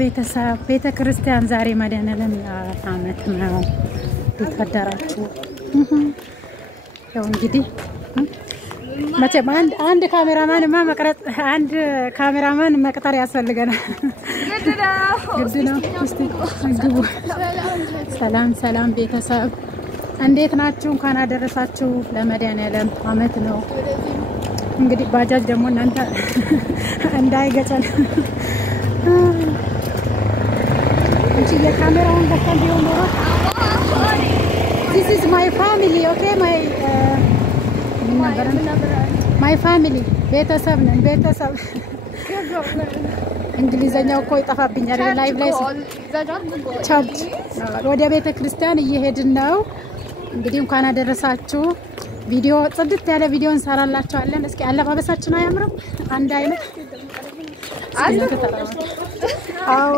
ቤተሰብ ቤተ ክርስቲያን ዛሬ መድኃኔዓለም አመት ነው ተፈደራችሁ ያው እንግዲህ መቼም አንድ ካሜራማን መቅጠር ያስፈልገናል ግድ ነው እስቲ ግቡ ሰላም ቤተሰብ እንዴት ናችሁ እንኳን አደረሳችሁ ለመድኃኔዓለም አመት ነው እንግዲህ ባጃጅ ደግሞ እናንተ እንዳይገጨን እንጂ የካሜራውን በቃ ቢሆን ነው This is my family okay my family ቤተሰብ ነን ቤተሰብ እንግሊዘኛው እኮ ይጣፋብኛል ላይቭ ላይ ቻርጅ ወደ ቤተ ክርስቲያን እየሄድን ነው እንግዲህ እንኳን አደረሳችሁ ቪዲዮ ጽድት ያለ ቪዲዮ እንሰራላችኋለን እስኪ አለባበሳችን አያምርም አንድ አይነት አው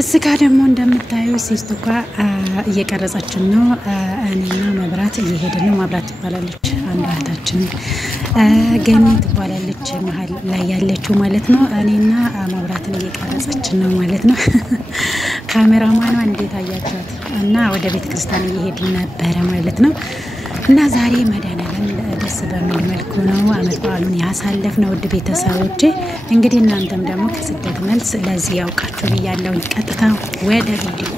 እስካ ደግሞ እንደምታዩ ሲስቱካ እየቀረጸችን ነው እኔና መብራት እየሄድን ነው መብራት ትባላለች አንድ እህታችን ገኒ ትባላለች መሃል ላይ ያለችው ማለት ነው እኔና መብራትን እየቀረጸችን ነው ማለት ነው ካሜራማኗ እንዴት አያቻት እና ወደ ቤተ ክርስቲያን እየሄድን ነበር ማለት ነው እና ዛሬ መድኃኔዓለም ደስ በሚል መልኩ ነው አመት በዓሉን ያሳለፍነው ውድ ቤተሰቦቼ እንግዲህ እናንተም ደግሞ ከስደት መልስ ለዚህ ያውቃችሁ ብያለሁ ቀጥታ ወደ ቪዲዮ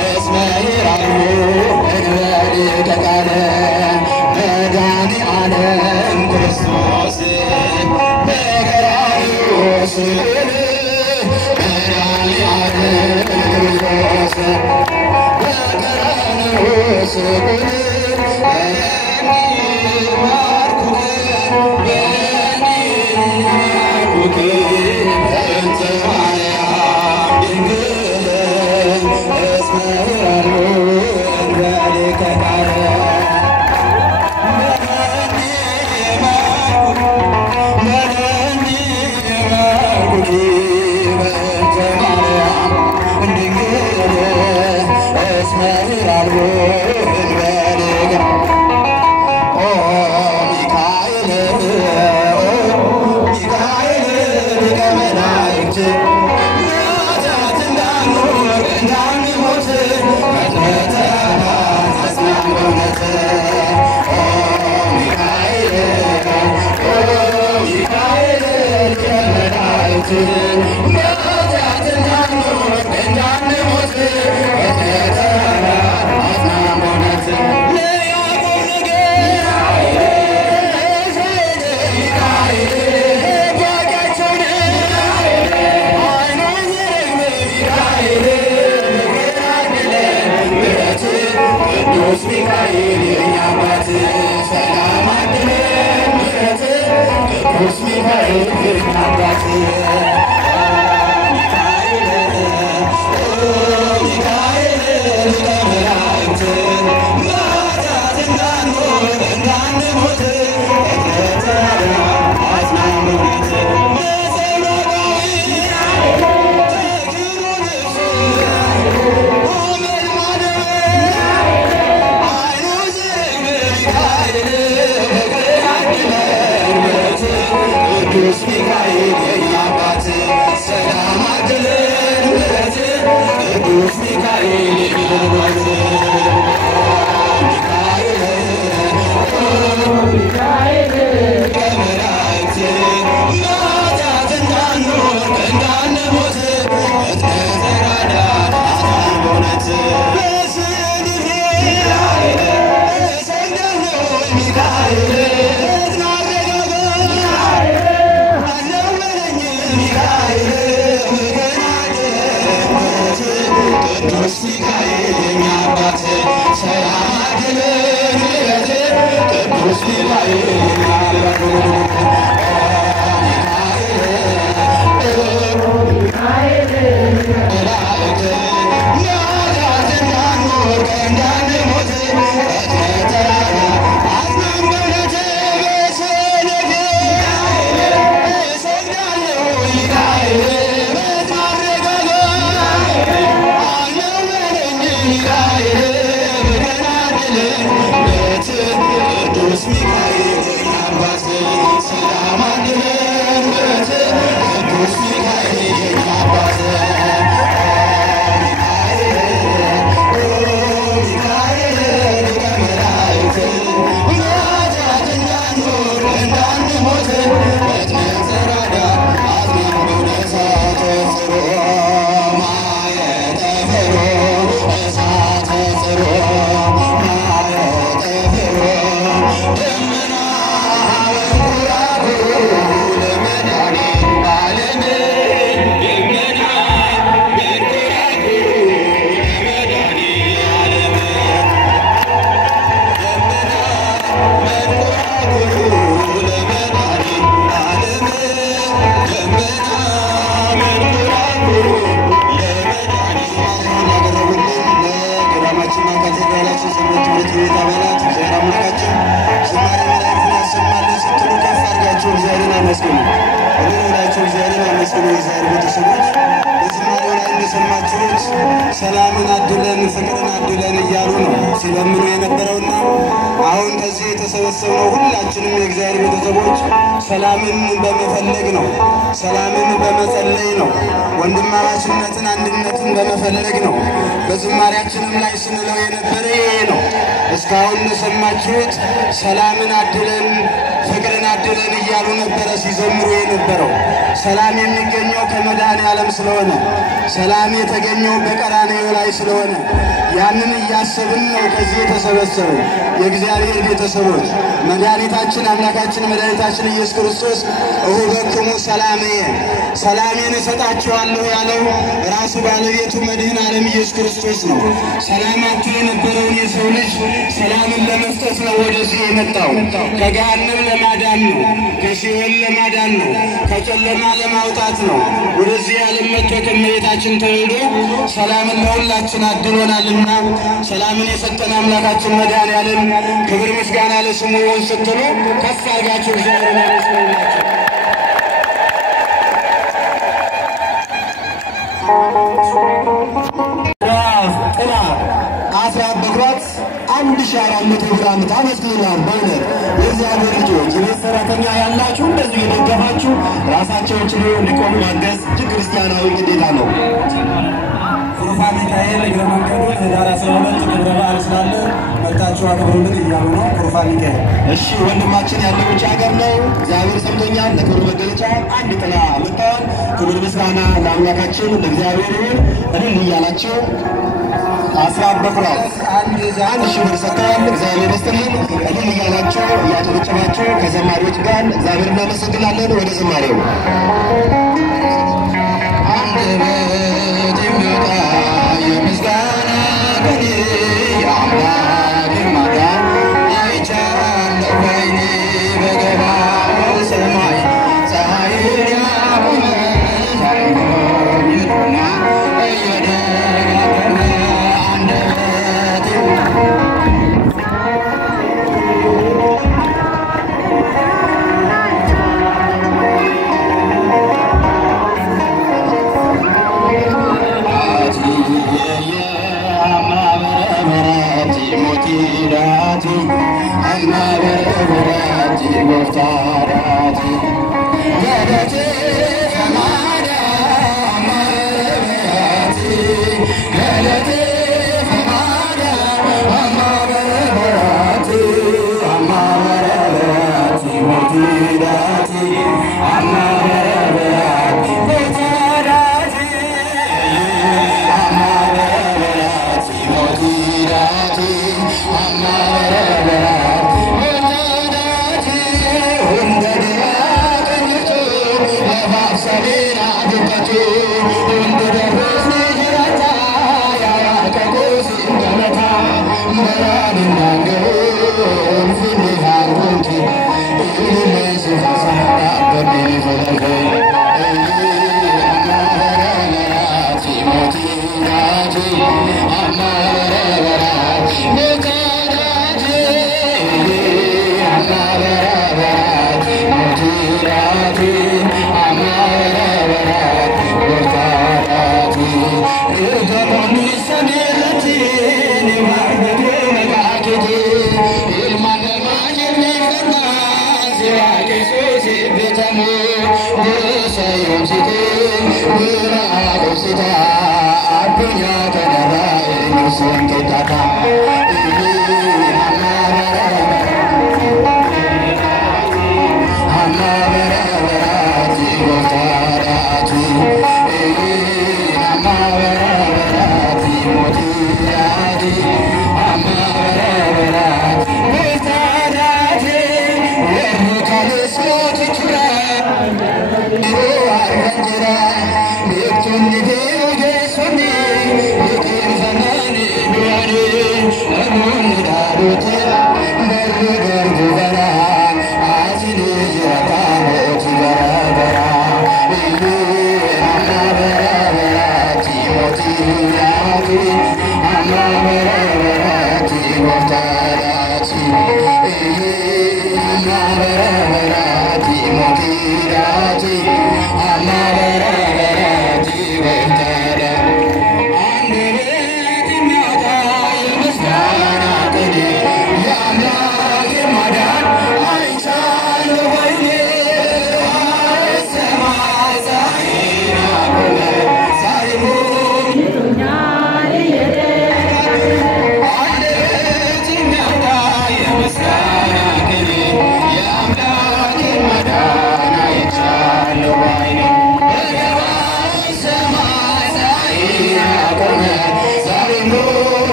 It's ሰላምን አድለን ፍቅርን አድለን እያሉ ነው ሲለምኑ የነበረውና አሁን ከዚህ የተሰበሰብነው ሁላችንም የእግዚአብሔር ቤተሰቦች ሰላምን በመፈለግ ነው፣ ሰላምን በመጸለይ ነው፣ ወንድማማችነትን አንድነትን በመፈለግ ነው። በዝማሬያችንም ላይ ስንለው የነበረ ይሄ ነው። እስካሁን ለሰማችሁት ሰላምን አድለን ፍቅርን አድለን እያሉ ነበረ ሲዘምሩ የነበረው። ሰላም የሚገኘው ከመድኃኔዓለም ስለሆነ፣ ሰላም የተገኘው በቀራንዮ ላይ ስለሆነ ያንን እያሰብን ነው ከዚህ የተሰበሰበ የእግዚአብሔር ቤተሰቦች። መድኃኒታችን አምላካችን መድኃኒታችን ኢየሱስ ክርስቶስ እሁበክሙ ሰላምየ ሰላሜን እሰጣችኋለሁ ያለው ራሱ ባለቤቱ መድኃኔ ዓለም ኢየሱስ ክርስቶስ ነው። ሰላማቱ የነበረውን የሰው ልጅ ሰላምን ለመስጠት ነው ወደዚህ የመጣው። ከገሃነም ለማዳን ነው፣ ከሲኦል ለማዳን ነው፣ ከጨለማ ለማውጣት ነው። ወደዚህ ዓለም መጥቶ ከእመቤታችን ተወልዶ ሰላምን ለሁላችን አድሎናልና ሰላምን የሰጠን አምላካችን መድኃኔ ዓለም ክብር ምስጋና ለስሙ ይሁን ስትሉ ከፍ አድርጋችሁ እግዚአብሔርን አመስግኑላችሁ። ጥላ አስራት በኩራት 1400 ብር ዓመት አመስግኑላል። በእውነት የእግዚአብሔር ልጆች የቤት ሰራተኛ ያላችሁ እንደዚሁ የደገፋችሁ ራሳቸውን ችለው እንዲቆሙ ማገዝ እጅግ ክርስቲያናዊ ግዴታ ነው። ትሩፋት ሚካኤል እግረ መንገዱን ህዳር 12 ክብረ በዓል ስላለ መጥታችሁ አክብሩልን እያሉ ነው። ትሩፋት ሚካኤል እሺ፣ ወንድማችን ያለው ውጭ ሀገር ነው። እግዚአብሔር ሰምቶኛል። ለክብር መገለጫ አንድ ጥላ መጥተዋል። ክብር ምስጋና ለአምላካችን ለእግዚአብሔር ይሁን። እልል እያላችሁ አስራት በኩራት 1000 ብር ሰጥተዋል። እግዚአብሔር ይስጥልን። እልል እያላችሁ እያጨበጨባችሁ ከዘማሪዎች ጋር እግዚአብሔር እናመሰግናለን። ወደ ዝማሬው አንደበት የሚወጣ የምስጋና ቅኔ የአምላክ ማዳን አይቻለሁ በዓይኔ በገባው ሰማይ ፀሐይን ያቆመ ሳይጎድልና እየደጋገመ አንደበት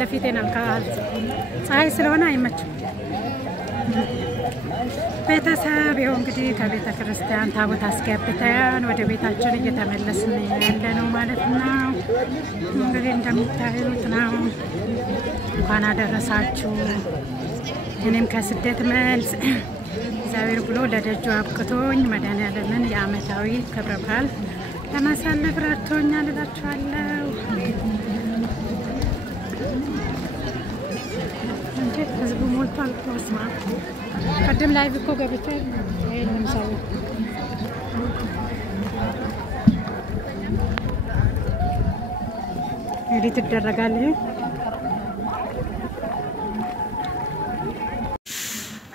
እንዳለ ፊቴን አልካል ፀሐይ ስለሆነ አይመችም። ቤተሰብ ይኸው እንግዲህ ከቤተ ክርስቲያን ታቦት አስገብተን ወደ ቤታችን እየተመለስን ያለ ነው ማለት ነው። እንግዲህ እንደምታዩት ነው። እንኳን አደረሳችሁ። እኔም ከስደት መልስ እግዚአብሔር ብሎ ለደጁ አብቅቶኝ መድኃኔዓለምን የዓመታዊ ክብረ በዓል ለማሳለፍ ረድቶኛል እላችኋለሁ። እንዴ ህዝቡ ሞልቷል። በስመ አብ ቀደም ላይቭ እኮ ገብቼ የለም ሰው እንዴት ይደረጋል?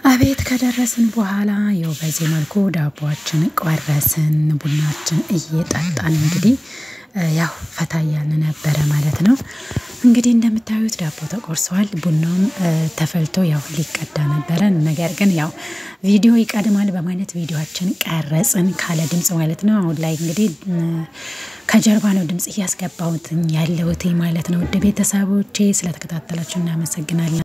አቤት ከደረስን በኋላ ያው በዚህ መልኩ ዳቦአችን ቆረስን፣ ቡናችን እየጠጣን እንግዲህ ያው ፈታ እያልን ነበረ ማለት ነው። እንግዲህ እንደምታዩት ዳቦ ተቆርሷል፣ ቡናም ተፈልቶ ያው ሊቀዳ ነበረ። ነገር ግን ያው ቪዲዮ ይቀድማል በማለት ቪዲዮአችን ቀረጽን ካለ ድምጽ ማለት ነው። አሁን ላይ እንግዲህ ከጀርባ ነው ድምጽ እያስገባሁት ያለሁት ማለት ነው። ውድ ቤተሰቦቼ ስለተከታተላችሁ እናመሰግናለን።